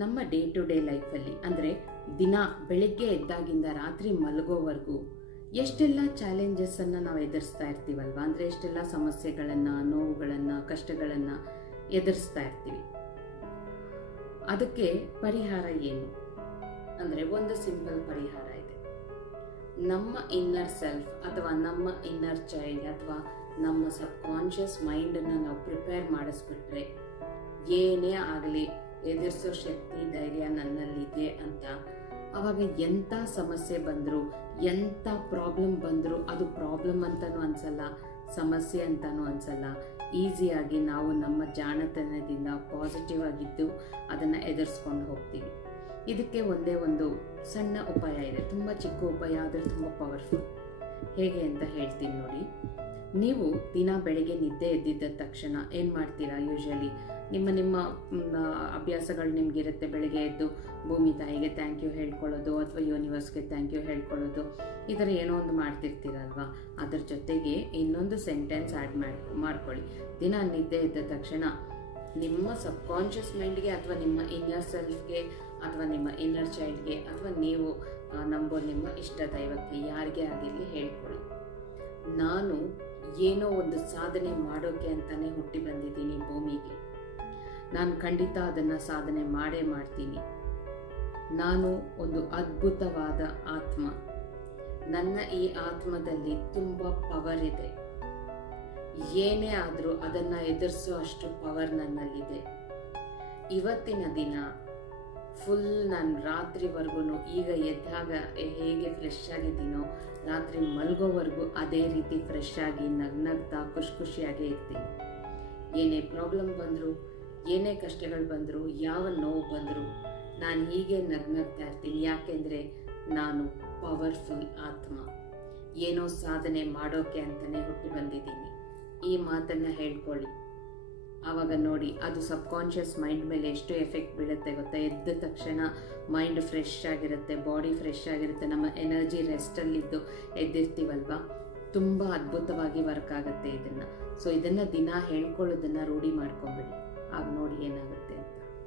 ನಮ್ಮ day to day ಲೈಫಲ್ಲಿ ಅಂದರೆ ದಿನ ಬೆಳಗ್ಗೆ ಎದ್ದಾಗಿಂದ ರಾತ್ರಿ ಮಲಗೋವರೆಗೂ ಎಷ್ಟೆಲ್ಲ ಚಾಲೆಂಜಸ್ಸನ್ನು ನಾವು ಎದುರಿಸ್ತಾ ಇರ್ತೀವಲ್ವ, ಅಂದರೆ ಎಷ್ಟೆಲ್ಲ ಸಮಸ್ಯೆಗಳನ್ನು, ನೋವುಗಳನ್ನು, ಕಷ್ಟಗಳನ್ನು ಎದುರಿಸ್ತಾ ಇರ್ತೀವಿ. ಅದಕ್ಕೆ ಪರಿಹಾರ ಏನು ಅಂದರೆ ಒಂದು ಸಿಂಪಲ್ ಪರಿಹಾರ ಇದೆ. ನಮ್ಮ ಇನ್ನರ್ ಸೆಲ್ಫ್ ಅಥವಾ ನಮ್ಮ ಇನ್ನರ್ ಚೈಲ್ಡ್ ಅಥವಾ ನಮ್ಮ ಸಬ್ ಕಾನ್ಷಿಯಸ್ ಮೈಂಡನ್ನು ನಾವು ಪ್ರಿಪೇರ್ ಮಾಡಿಸ್ಬಿಟ್ರೆ ಏನೇ ಆಗಲಿ ಎದುರಿಸೋ ಶಕ್ತಿ, ಧೈರ್ಯ ನನ್ನಲ್ಲಿದೆ ಅಂತ ಅವಾಗ ಎಂಥ ಸಮಸ್ಯೆ ಬಂದರೂ, ಎಂಥ ಪ್ರಾಬ್ಲಮ್ ಬಂದರೂ ಅದು ಪ್ರಾಬ್ಲಮ್ ಅಂತಲೂ ಅನಿಸಲ್ಲ, ಸಮಸ್ಯೆ ಅಂತಲೂ ಅನಿಸಲ್ಲ. ಈಸಿಯಾಗಿ ನಾವು ನಮ್ಮ ಜಾಣತನದಿಂದ ಪಾಸಿಟಿವ್ ಆಗಿದ್ದು ಅದನ್ನು ಎದುರಿಸ್ಕೊಂಡು ಹೋಗ್ತೀವಿ. ಇದಕ್ಕೆ ಒಂದೇ ಒಂದು ಸಣ್ಣ ಉಪಾಯ ಇದೆ, ತುಂಬ ಚಿಕ್ಕ ಉಪಾಯ ಆದರೆ ತುಂಬ ಪವರ್ಫುಲ್. ಹೇಗೆ ಅಂತ ಹೇಳ್ತೀನಿ ನೋಡಿ. ನೀವು ದಿನ ಬೆಳಗ್ಗೆ ನಿದ್ದೆ ಎದ್ದಿದ್ದ ತಕ್ಷಣ ಏನು ಮಾಡ್ತೀರಾ? ಯೂಶ್ವಲಿ ನಿಮ್ಮ ಅಭ್ಯಾಸಗಳು ನಿಮಗಿರುತ್ತೆ. ಬೆಳಗ್ಗೆ ಎದ್ದು ಭೂಮಿ ತಾಯಿಗೆ ಥ್ಯಾಂಕ್ ಯು ಹೇಳ್ಕೊಳ್ಳೋದು ಅಥವಾ ಯೂನಿವರ್ಸ್ಗೆ ಥ್ಯಾಂಕ್ ಯು ಹೇಳ್ಕೊಳ್ಳೋದು, ಈ ಥರ ಏನೋ ಒಂದು ಮಾಡ್ತಿರ್ತೀರಲ್ವ. ಅದ್ರ ಜೊತೆಗೆ ಇನ್ನೊಂದು ಸೆಂಟೆನ್ಸ್ ಆ್ಯಡ್ ಮಾಡ್ಕೊಳ್ಳಿ. ದಿನ ನಿದ್ದೆ ಎದ್ದ ತಕ್ಷಣ ನಿಮ್ಮ ಸಬ್ ಕಾನ್ಷಿಯಸ್ ಮೈಂಡ್ಗೆ ಅಥವಾ ನಿಮ್ಮ ಇನ್ನರ್ ಸೆಲ್ಫ್ಗೆ ಅಥವಾ ನಿಮ್ಮ ಇನ್ನರ್ ಚೈಲ್ಡ್ಗೆ ಅಥವಾ ನೀವು ನಂಬೋ ನಿಮ್ಮ ಇಷ್ಟ ದೈವಕ್ಕೆ ಯಾರಿಗೇ ಆಗಿರಲಿ ಹೇಳ್ಕೊಳ್ಳಿ, ನಾನು ಏನೋ ಒಂದು ಸಾಧನೆ ಮಾಡೋಕ್ಕೆ ಅಂತಲೇ ಹುಟ್ಟಿ ಬಂದಿದ್ದೀನಿ ಭೂಮಿಗೆ. ನಾನು ಖಂಡಿತ ಅದನ್ನು ಸಾಧನೆ ಮಾಡೇ ಮಾಡ್ತೀನಿ. ನಾನು ಒಂದು ಅದ್ಭುತವಾದ ಆತ್ಮ. ನನ್ನ ಈ ಆತ್ಮದಲ್ಲಿ ತುಂಬ ಪವರ್ ಇದೆ. ಏನೇ ಆದರೂ ಅದನ್ನು ಎದುರಿಸೋ ಅಷ್ಟು ಪವರ್ ನನ್ನಲ್ಲಿದೆ. ಇವತ್ತಿನ ದಿನ ಫುಲ್ ನಾನು ರಾತ್ರಿವರೆಗೂ ಈಗ ಎದ್ದಾಗ ಹೇಗೆ ಫ್ರೆಶ್ ಆಗಿದ್ದೀನೋ ರಾತ್ರಿ ಮಲಗೋವರೆಗೂ ಅದೇ ರೀತಿ ಫ್ರೆಶ್ ಆಗಿ ನಗ್ನಗ್ತಾ ಖುಷಿಯಾಗೇ ಇರ್ತೀನಿ. ಏನೇ ಪ್ರಾಬ್ಲಮ್ ಬಂದರೂ, ಏನೇ ಕಷ್ಟಗಳು ಬಂದರೂ, ಯಾವ ನೋವು ಬಂದರೂ ನಾನು ಹೀಗೆ ನಗ್ನಗ್ತಾ ಇರ್ತೀನಿ. ಯಾಕೆಂದರೆ ನಾನು ಪವರ್ಫುಲ್ ಆತ್ಮ. ಏನೋ ಸಾಧನೆ ಮಾಡೋಕೆ ಅಂತಲೇ ಹುಟ್ಟಿ ಬಂದಿದ್ದೀನಿ. ಈ ಮಾತನ್ನು ಹೇಳ್ಕೊಳ್ಳಿ. ಆವಾಗ ನೋಡಿ ಅದು ಸಬ್ ಕಾನ್ಷಿಯಸ್ ಮೈಂಡ್ ಮೇಲೆ ಎಷ್ಟು ಎಫೆಕ್ಟ್ ಬೀಳುತ್ತೆ ಗೊತ್ತಾ. ಎದ್ದ ತಕ್ಷಣ ಮೈಂಡ್ ಫ್ರೆಶ್ ಆಗಿರುತ್ತೆ, ಬಾಡಿ ಫ್ರೆಶ್ ಆಗಿರುತ್ತೆ, ನಮ್ಮ ಎನರ್ಜಿ ರೆಸ್ಟಲ್ಲಿದ್ದು ಎದ್ದಿರ್ತೀವಲ್ವ, ತುಂಬ ಅದ್ಭುತವಾಗಿ ವರ್ಕ್ ಆಗುತ್ತೆ ಇದನ್ನು. ಸೊ ಇದನ್ನು ದಿನ ಹೇಳ್ಕೊಳ್ಳೋದನ್ನು ರೂಢಿ ಮಾಡ್ಕೊಂಬಿಡಿ, ಆಗ ನೋಡಿ ಏನಾಗುತ್ತೆ.